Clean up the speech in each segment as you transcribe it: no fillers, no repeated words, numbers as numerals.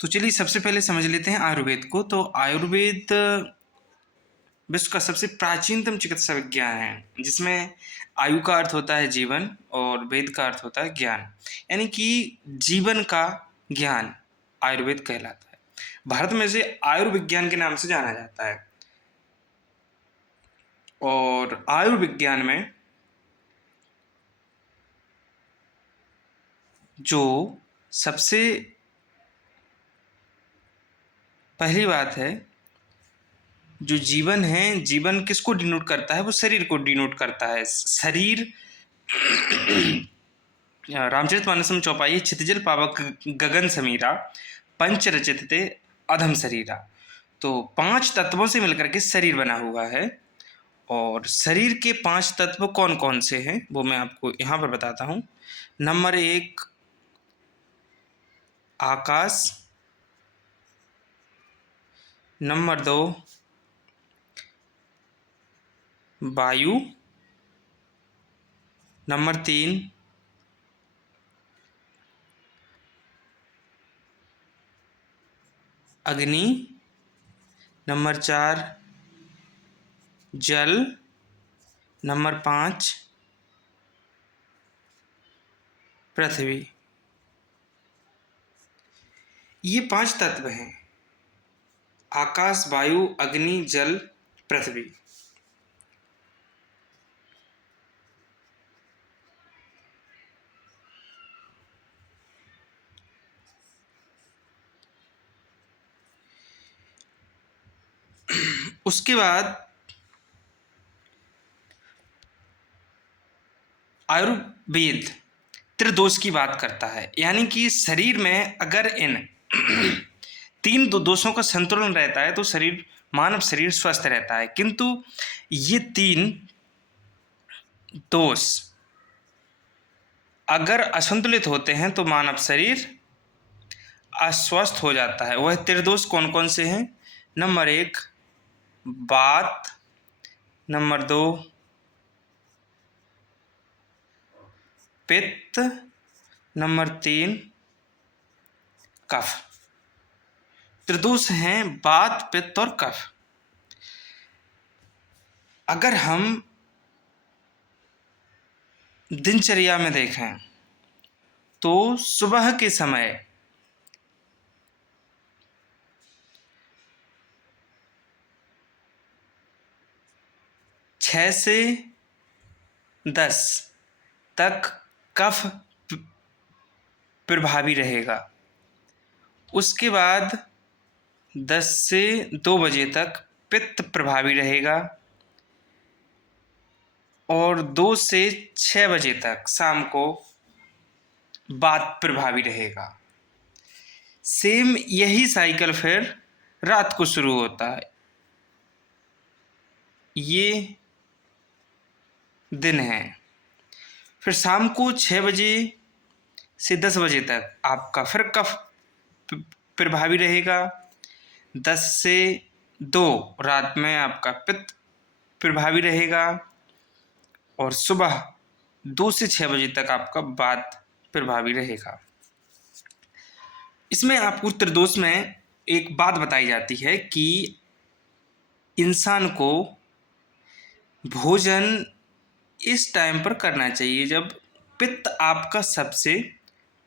तो चलिए सबसे पहले समझ लेते हैं आयुर्वेद को। तो आयुर्वेद विश्व का सबसे प्राचीनतम चिकित्सा विज्ञान है, जिसमें आयु का अर्थ होता है जीवन और वेद का अर्थ होता है ज्ञान, यानी कि जीवन का ज्ञान आयुर्वेद कहलाता है। भारत में इसे आयुर्विज्ञान के नाम से जाना जाता है। और आयुर्विज्ञान में जो सबसे पहली बात है, जो जीवन है, जीवन किसको डिनोट करता है? वो शरीर को डिनोट करता है। शरीर रामचरितमानस चौपाई क्षितिजल पावक गगन समीरा पंच रचित थे अधम शरीरा। तो 5 तत्वों से मिलकर के शरीर बना हुआ है। और शरीर के 5 तत्व कौन कौन से हैं वो मैं आपको यहाँ पर बताता हूँ। नंबर 1 आकाश, नंबर 2 वायु, नंबर 3 अग्नि, नंबर 4 जल, नंबर 5 पृथ्वी। ये 5 तत्व हैं, आकाश, वायु, अग्नि, जल, पृथ्वी। उसके बाद आयुर्वेद त्रिदोष की बात करता है, यानी कि शरीर में अगर इन 3 दोषों का संतुलन रहता है तो शरीर, मानव शरीर स्वस्थ रहता है। किंतु ये 3 दोष अगर असंतुलित होते हैं तो मानव शरीर अस्वस्थ हो जाता है। वह त्रिदोष कौन कौन से हैं? नंबर 1 वात, नंबर 2 पित्त, नंबर 3 कफ। त्रिदोष हैं वात, पित्त और कफ। अगर हम दिनचर्या में देखें तो सुबह के समय 6 से 10 तक कफ प्रभावी रहेगा। उसके बाद 10 से 2 बजे तक पित्त प्रभावी रहेगा और 2 से 6 बजे तक शाम को वात प्रभावी रहेगा। सेम यही साइकिल फिर रात को शुरू होता है। ये दिन है। फिर शाम को 6 बजे से 10 बजे तक आपका फिर कफ प्रभावी रहेगा। 10 से 2 रात में आपका पित्त प्रभावी रहेगा और सुबह 2 से 6 बजे तक आपका वात प्रभावी रहेगा। इसमें आपको त्रिदोष में एक बात बताई जाती है कि इंसान को भोजन इस टाइम पर करना चाहिए जब पित्त आपका सबसे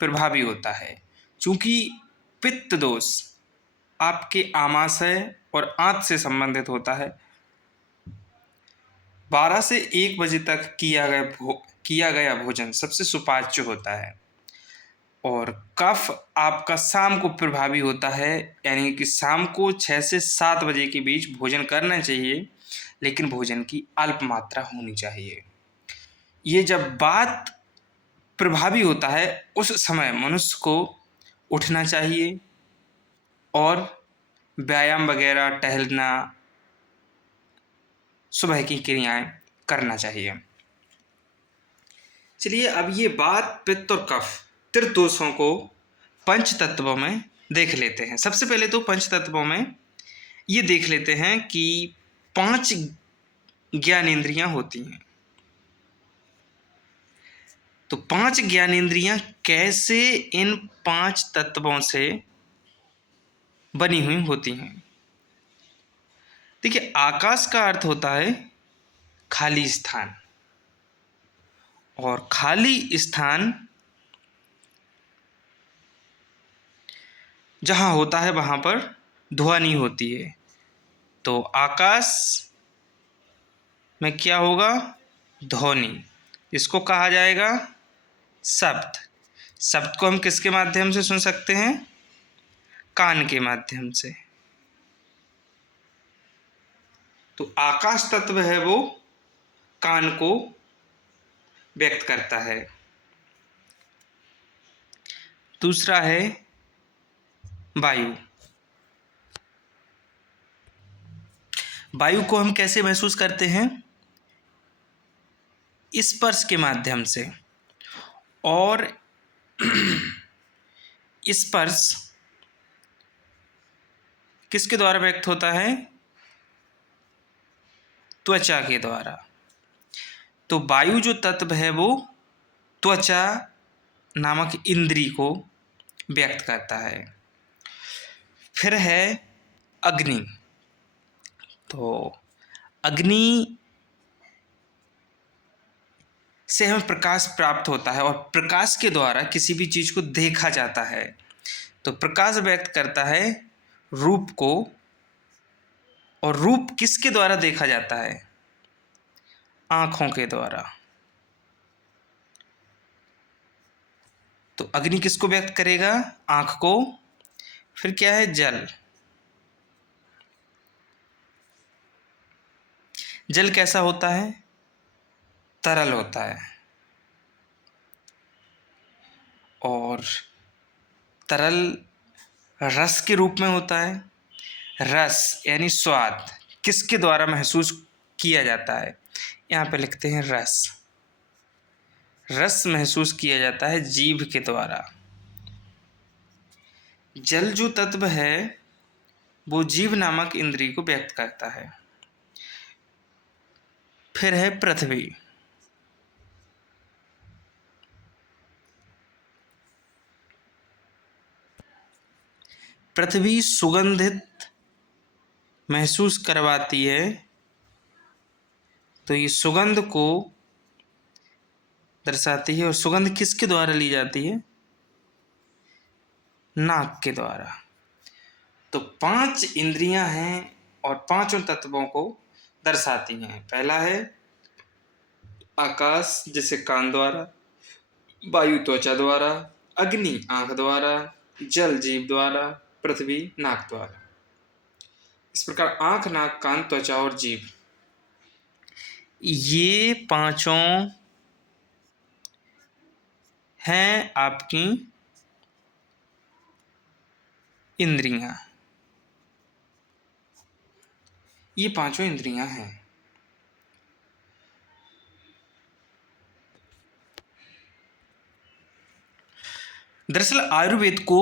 प्रभावी होता है। चूँकि पित्त दोष आपके आमाशय और आंत से संबंधित होता है। 12 से 1 बजे तक किया गया भोजन सबसे सुपाच्य होता है। और कफ आपका शाम को प्रभावी होता है, यानी कि शाम को 6 से 7 बजे के बीच भोजन करना चाहिए, लेकिन भोजन की अल्प मात्रा होनी चाहिए। ये जब वात प्रभावी होता है उस समय मनुष्य को उठना चाहिए और व्यायाम वगैरह, टहलना, सुबह की क्रियाएं करना चाहिए। चलिए अब ये वात, पित्त और कफ त्रिदोषों को पंच तत्वों में देख लेते हैं। सबसे पहले तो पंच तत्वों में ये देख लेते हैं कि 5 ज्ञानेंद्रियां होती हैं। तो 5 ज्ञानेंद्रियां कैसे इन 5 तत्वों से बनी हुई होती हैं। देखिए, आकाश का अर्थ होता है खाली स्थान, और खाली स्थान जहाँ होता है वहाँ पर ध्वनि होती है। तो आकाश में क्या होगा? ध्वनि। इसको कहा जाएगा शब्द। शब्द को हम किसके माध्यम से सुन सकते हैं? कान के माध्यम से। तो आकाश तत्व है वो कान को व्यक्त करता है। दूसरा है वायु। वायु को हम कैसे महसूस करते हैं? स्पर्श के माध्यम से। और स्पर्श किसके द्वारा व्यक्त होता है? त्वचा के द्वारा। तो वायु जो तत्व है वो त्वचा नामक इंद्री को व्यक्त करता है। फिर है अग्नि। तो अग्नि से हमें प्रकाश प्राप्त होता है, और प्रकाश के द्वारा किसी भी चीज़ को देखा जाता है। तो प्रकाश व्यक्त करता है रूप को, और रूप किसके द्वारा देखा जाता है? आँखों के द्वारा। तो अग्नि किसको व्यक्त करेगा? आँख को। फिर क्या है? जल। जल कैसा होता है? तरल होता है। और तरल रस के रूप में होता है। रस यानी स्वाद किसके द्वारा महसूस किया जाता है? यहाँ पे लिखते हैं रस। रस महसूस किया जाता है जीभ के द्वारा। जल जो तत्व है वो जीभ नामक इंद्री को व्यक्त करता है। फिर है पृथ्वी। पृथ्वी सुगंधित महसूस करवाती है। तो ये सुगंध को दर्शाती है, और सुगंध किसके द्वारा ली जाती है? नाक के द्वारा। तो 5 इंद्रियां हैं और पांचों तत्वों को दर्शाती हैं। पहला है आकाश, जिसे कान द्वारा, वायु त्वचा द्वारा, अग्नि आंख द्वारा, जल जीभ द्वारा, पृथ्वी नाक द्वारा। इस प्रकार आंख, नाक, कान, त्वचा और जीभ, ये पांचों हैं आपकी इंद्रियां। ये पांचों इंद्रियां हैं। दरअसल आयुर्वेद को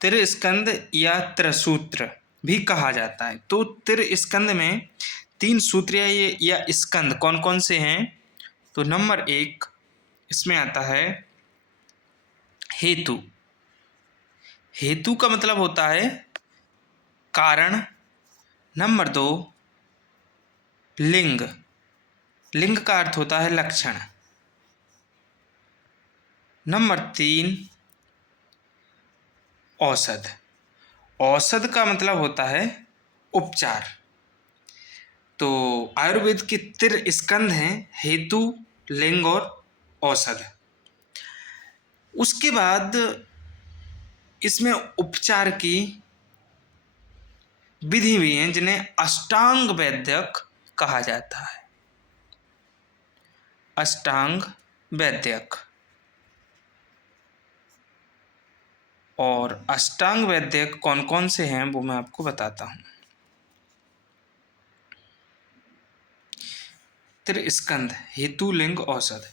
त्रिस्कंध या त्रिसूत्र भी कहा जाता है। तो त्रिस्कंध में 3 सूत्र या स्कंद कौन कौन से हैं? तो नंबर 1 इसमें आता है हेतु। हेतु का मतलब होता है कारण। नंबर 2 लिंग। लिंग का अर्थ होता है लक्षण। नंबर 3 औषध। औषध का मतलब होता है उपचार। तो आयुर्वेद के त्रिस्कंध हैं हेतु, लिंग और औषध। उसके बाद इसमें उपचार की विधि भी हैं जिन्हें अष्टांग वैद्यक कहा जाता है। अष्टांग वैद्यक। और अष्टांग वैद्यक कौन कौन से हैं वो मैं आपको बताता हूँ। त्रिस्कंध, हेतु, लिंग, औषध।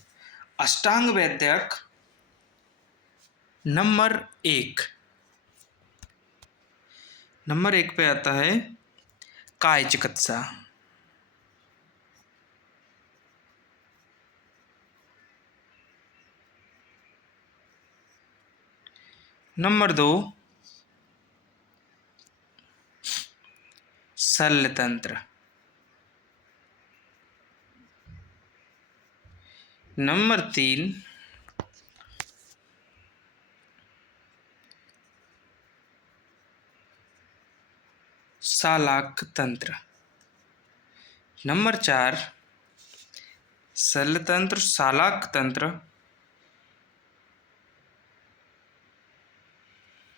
अष्टांग वैद्यक नंबर 1 पे आता है काय चिकित्सा। नंबर 2 शल्यतंत्र। नंबर 3 शालाक तंत्र। नंबर 4 शल्यतंत्र, शालाक तंत्र।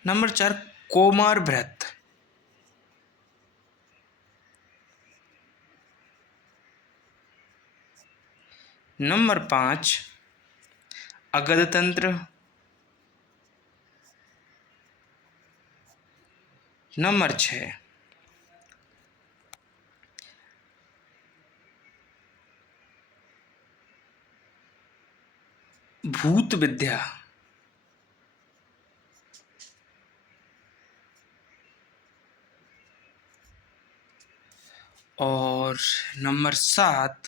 नंबर 4 कोमार भृत। नंबर 5 अगध तंत्र। नंबर 6 भूत विद्या। और नंबर 7